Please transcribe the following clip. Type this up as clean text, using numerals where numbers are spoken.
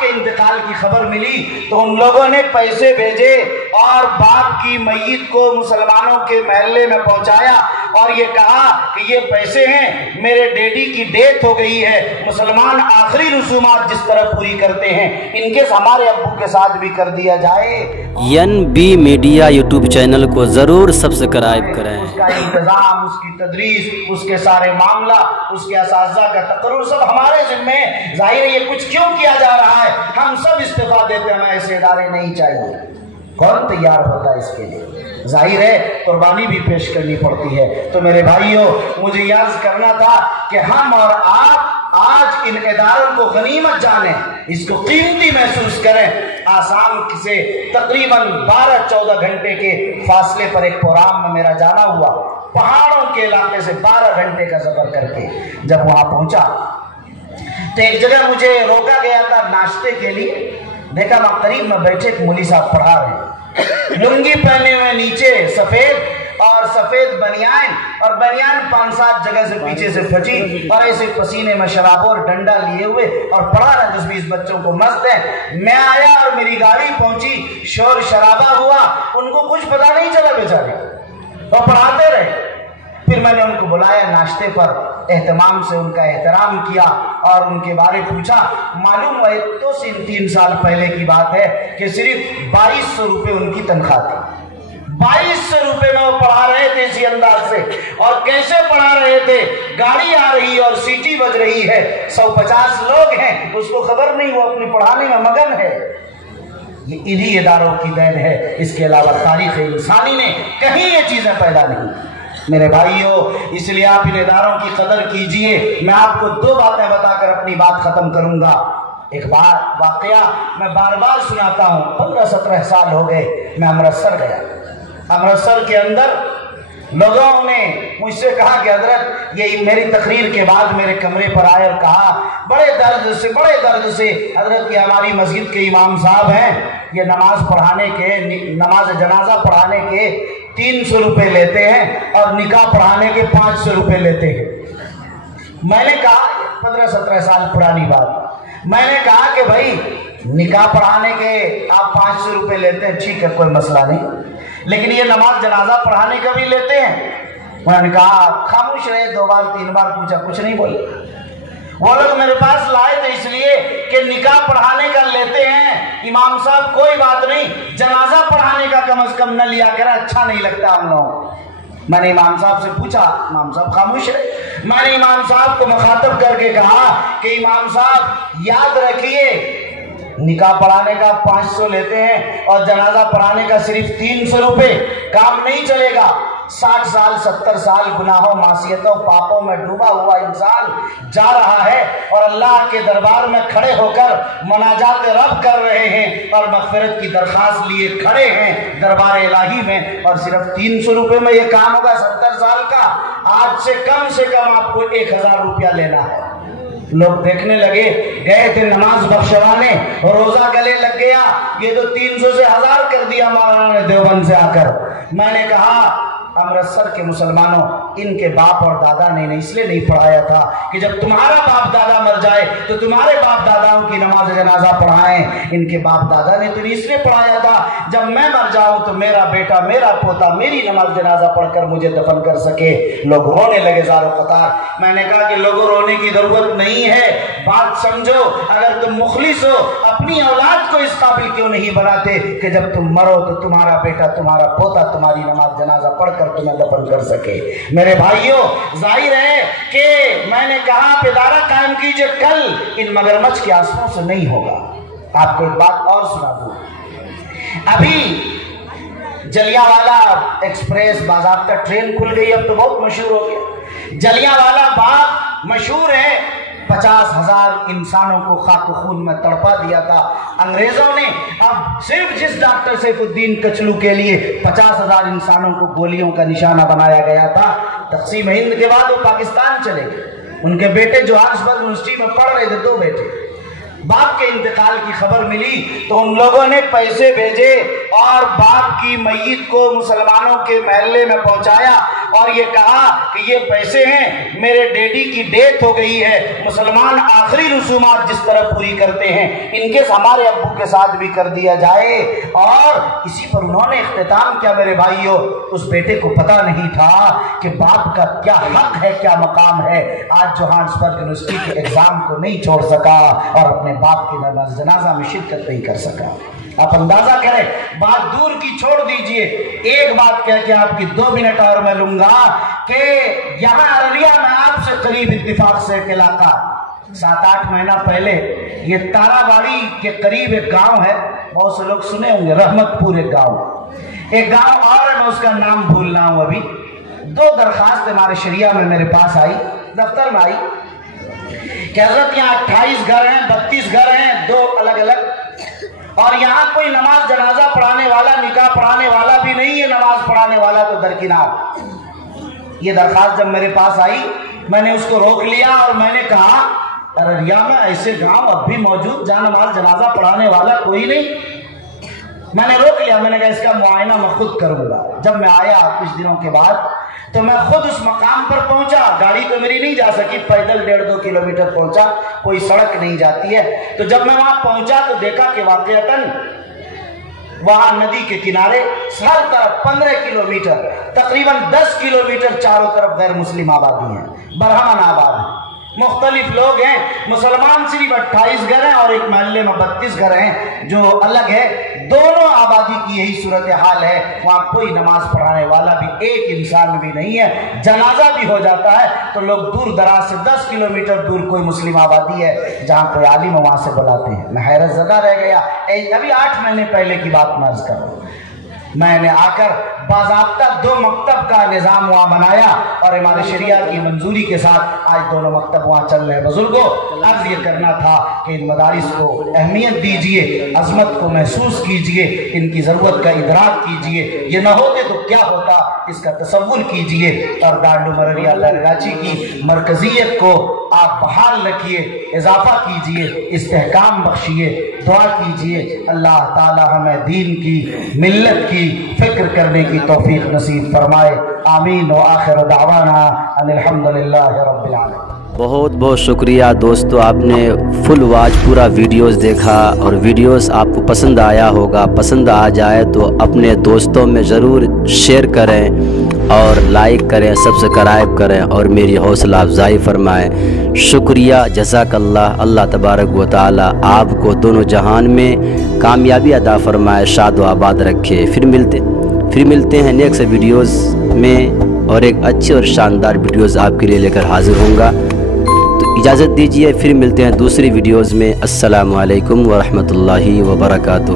کے انتقال کی خبر ملی تو ان لوگوں نے پیسے بھیجے اور باپ کی میت کو مسلمانوں کے محلے میں پہنچایا اور یہ کہا کہ یہ پیسے ہیں، میرے ڈیڈی کی ڈیتھ ہو گئی ہے، مسلمان آخری رسومات جس طرح پوری کرتے ہیں ان کے ہمارے ابو کے ساتھ بھی کر دیا جائے۔ NB میڈیا یوٹیوب چینل کو ضرور سبسکرائب کریں۔ اس کا انتظام، اس کی تدریس، اس کے سارے معاملہ، اس کے اساتذہ کا تقرر سب ہمارے ذمہ ہے۔ ظاہر ہے یہ کچھ کیوں کیا جا رہا ہے، ہم سب استعفا دیتے، ہمیں ایسے ادارے نہیں چاہیے۔ کون تیار ہوتا ہے اس کے لیے؟ ظاہر ہے قربانی بھی پیش کرنی پڑتی ہے۔ تو میرے بھائیوں، مجھے یاد کرنا تھا کہ ہم اور آپ آج ان اداروں کو غنیمت جانیں، اس کو قیمتی محسوس کریں۔ آسام سے تقریباً 12-14 گھنٹے کے فاصلے پر ایک پروگرام میں میرا جانا ہوا، پہاڑوں کے علاقے سے 12 گھنٹے کا سفر کر کے جب وہاں پہنچا تو ایک جگہ مجھے روکا گیا تھا ناشتے کے لیے۔ دیکھا وہاں قریب میں بیٹھے ایک مولوی صاحب پڑھا رہے ہیں، لنگی پہنے ہوئے، نیچے سفید اور سفید بنیان، اور بنیان 5-7 جگہ سے پیچھے سے پھٹی اور ایسے پسینے میں شراب اور ڈنڈا لیے ہوئے اور پڑھا رہے 10-20 بچوں کو مست ہے۔ میں آیا اور میری گاڑی پہنچی، شور شرابہ ہوا، ان کو کچھ پتا نہیں چلا بیچارے، وہ پڑھاتے رہے۔ پھر میں نے ان کو بلایا ناشتے پر، اہتمام سے ان کا احترام کیا اور ان کے بارے پوچھا۔ معلوم ہوا تو 3 سال پہلے کی بات ہے کہ صرف 2200 روپے ان کی تنخواہ تھی۔ 2200 روپے میں وہ پڑھا رہے تھے اسی انداز سے، اور کیسے پڑھا رہے تھے؟ گاڑی آ رہی ہے اور سیٹی بج رہی ہے، 150 لوگ ہیں، اس کو خبر نہیں، وہ اپنی پڑھانے میں مگن ہے۔ یہ انہی اداروں کی دین ہے، اس کے علاوہ تاریخ انسانی نے کہیں یہ چیزیں پیدا نہیں۔ میرے بھائیوں، اس لیے آپ ان اداروں کی قدر کیجئے۔ میں آپ کو 2 باتیں بتا کر اپنی بات ختم کروں گا۔ ایک بات واقعہ میں بار بار سناتا ہوں، 15-17 سال ہو گئے میں امرتسر گیا۔ امرتسر کے اندر لوگوں نے مجھ سے کہا کہ حضرت، یہ میری تقریر کے بعد میرے کمرے پر آئے اور کہا بڑے درد سے حضرت، یہ ہماری مسجد کے امام صاحب ہیں، یہ نماز پڑھانے کے، نماز جنازہ پڑھانے کے 300 روپے لیتے ہیں اور نکاح پڑھانے کے 500 روپے لیتے ہیں۔ میں نے کہا 15-17 سال پرانی بات، میں نے کہا کہ بھائی نکاح پڑھانے کے آپ 500 روپے لیتے ہیں، ٹھیک ہے کوئی مسئلہ نہیں، لیکن یہ نماز جنازہ پڑھانے کا بھی لیتے ہیں؟ میں نے کہا خاموش رہے، 2 بار 3 بار پوچھا، کچھ نہیں بولے۔ وہ لوگ میرے پاس لائے تھے اس لیے کہ نکاح پڑھانے کا لیتے ہیں امام صاحب، کوئی بات نہیں، جنازہ پڑھانے کا کم از کم نہ لیا کریں، اچھا نہیں لگتا ہم لوگ۔ میں نے امام صاحب سے پوچھا، امام صاحب خاموش رہے۔ میں نے امام صاحب کو مخاطب کر کے کہا کہ امام صاحب یاد رکھیے، نکاح پڑھانے کا 500 لیتے ہیں اور جنازہ پڑھانے کا صرف 300 روپے، کام نہیں چلے گا۔ 60 سال 70 سال گناہوں، معصیتوں، پاپوں میں ڈوبا ہوا انسان جا رہا ہے اور اللہ کے دربار میں کھڑے ہو کر مناجات رب کر رہے ہیں اور مغفرت کی درخواست لیے کھڑے ہیں دربار الہی میں، اور صرف 300 روپے میں یہ کام ہوگا 70 سال کا؟ آج سے کم آپ کو 1000 روپیہ لینا ہے۔ لوگ دیکھنے لگے، گئے تھے نماز بخشوانے، روزہ گلے لگ گیا، یہ تو 300 سے 1000 کر دیا مولانا نے دیوبند سے آ کر۔ میں نے کہا امرتسر کے مسلمانوں، ان کے باپ اور دادا نے اس لیے نہیں پڑھایا تھا کہ جب تمہارا باپ دادا مر جائے تو تمہارے باپ داداؤں کی نماز جنازہ پڑھائیں۔ ان کے باپ دادا نے تو اس لیے پڑھایا تھا جب میں مر جاؤں تو میرا بیٹا، میرا پوتا میری نماز جنازہ پڑھ کر مجھے دفن کر سکے۔ لوگ رونے لگے زار و قطار۔ میں نے کہا کہ لوگوں رونے کی ضرورت نہیں ہے، بات سمجھو، اگر تم مخلص ہو اپنی اولاد کو اس قابل کیوں نہیں بناتے کہ جب تم مرو تو تمہارا بیٹا، تمہارا پوتا تمہاری نماز جنازہ پڑھ کر تمہیں دفن کر سکے۔ میرے بھائیوں، ظاہر ہے کہ میں نے کہا آپ ادارہ قائم کیجئے، کل ان مگرمچھ کے آنسوؤں سے نہیں ہوگا۔ آپ کو ایک بات اور سنا دوں، ابھی جلیانوالہ ایکسپریس باضابطہ ٹرین کھل گئی، اب تو بہت مشہور ہو گیا۔ جلیانوالہ باغ مشہور ہے، 50,000 انسانوں کو خاک و خون میں تڑپا دیا تھا انگریزوں نے۔ اب صرف جس ڈاکٹر سیف الدین کچلو کے لیے 50,000 انسانوں کو گولیوں کا نشانہ بنایا گیا تھا، تقسیم ہند کے بعد وہ پاکستان چلے گئے۔ ان کے بیٹے جو آکسفورڈ یونیورسٹی میں پڑھ رہے تھے، 2 بیٹے، باپ کے انتقال کی خبر ملی تو ان لوگوں نے پیسے بھیجے اور باپ کی میت کو مسلمانوں کے محلے میں پہنچایا اور یہ کہا کہ یہ پیسے ہیں، میرے ڈیڈی کی ڈیتھ ہو گئی ہے، مسلمان آخری رسومات جس طرح پوری کرتے ہیں ان کے ہمارے ابو کے ساتھ بھی کر دیا جائے۔ اور اسی پر انہوں نے اختتام کیا۔ میرے بھائیوں، اس بیٹے کو پتا نہیں تھا کہ باپ کا کیا حق ہے، کیا مقام ہے۔ آج جوہانسبرگ یونیورسٹی کے ایگزام کو نہیں چھوڑ سکا اور اپنے باپ کی جنازہ میں شرکت نہیں کر سکا۔ آپ اندازہ کریں، بات دور کی چھوڑ دیجئے، ایک بات کہہ کے آپ کی 2 منٹ اور میں لوں گا کہ یہاں ارریہ میں آپ سے قریب اتفاق سے ایک علاقہ 7-8 مہینہ پہلے یہ تارا باڑی کے قریب ایک گاؤں ہے، بہت سے لوگ سنے ہوں گے، رحمت پور ایک گاؤں اور ہے، میں اس کا نام بھول رہا ہوں ابھی۔ 2 درخواست ہمارے شریعہ میں میرے پاس آئی، دفتر میں آئی کہ حضرت یہاں 28 گھر ہیں، 32 گھر ہیں، 2 الگ الگ، اور یہاں کوئی نماز جنازہ پڑھانے والا، نکاح پڑھانے والا بھی نہیں ہے، نماز پڑھانے والا تو درکنار۔ یہ درخواست جب میرے پاس آئی میں نے اس کو روک لیا اور میں نے کہا ارریہ میں ایسے گاؤں اب بھی موجود جہاں نماز جنازہ پڑھانے والا کوئی نہیں؟ میں نے روک لیا، میں نے کہا اس کا معائنہ میں خود کروں گا۔ جب میں آیا کچھ دنوں کے بعد تو میں خود اس مقام پر پہنچا، گاڑی تو میری نہیں جا سکی، پیدل 1.5-2 کلومیٹر پہنچا، کوئی سڑک نہیں جاتی ہے۔ تو جب میں وہاں پہنچا تو دیکھا کہ واقعتاً وہاں ندی کے کنارے ہر طرف 15 کلومیٹر تقریباً 10 کلومیٹر چاروں طرف غیر مسلم آبادی ہیں، برہمن آباد ہیں، مختلف لوگ ہیں۔ مسلمان صرف 28 گھر ہیں اور ایک محلے میں 32 گھر ہیں جو الگ ہے۔ دونوں آبادی کی یہی صورتحال ہے، وہاں کوئی نماز پڑھانے والا بھی ایک انسان بھی نہیں ہے۔ جنازہ بھی ہو جاتا ہے تو لوگ دور دراز سے 10 کلومیٹر دور کوئی مسلم آبادی ہے جہاں کوئی عالم وہاں سے بلاتے ہیں۔ میں حیرت زدہ رہ گیا۔ ابھی 8 مہینے پہلے کی بات میں عرض کروں، میں نے آ کر باضابطہ 2 مکتب کا نظام وہاں بنایا اور امام شریعہ کی منظوری کے ساتھ آج دونوں مکتب وہاں چل رہے ہیں۔ بزرگوں، عرض یہ کرنا تھا کہ ان مدارس کو اہمیت دیجئے، عظمت کو محسوس کیجئے، ان کی ضرورت کا ادراک کیجئے۔ یہ نہ ہوتے تو کیا ہوتا اس کا تصور کیجئے، اور دارالعلوم ارریہ کراچی کی مرکزیت کو آپ بحال رکھیے، اضافہ کیجئے، استحکام بخشیے، دعا کیجئے اللہ تعالی ہمیں دین کی، ملت کی فکر کرنے کی توفیق نصیب فرمائے۔ آمین۔ وآخر دعوانا ان الحمدللہ رب العالمین۔ بہت بہت شکریہ دوستو، آپ نے فل واچ پورا ویڈیوز دیکھا اور ویڈیوز آپ کو پسند آیا ہوگا۔ پسند آ جائے تو اپنے دوستوں میں ضرور شیئر کریں اور لائک کریں، سبسکرائب کریں اور میری حوصلہ افزائی فرمائیں۔ شکریہ، جزاک اللہ۔ اللہ تبارک و تعالی آپ کو دونوں جہان میں کامیابی عطا فرمائے، شاد و آباد رکھے۔ پھر ملتے ہیں نیکسٹ ویڈیوز میں، اور ایک اچھے اور شاندار ویڈیوز آپ کے لیے لے کر حاضر ہوں گا۔ تو اجازت دیجیے، پھر ملتے ہیں دوسری ویڈیوز میں۔ السلام علیکم ورحمۃ اللہ وبرکاتہ۔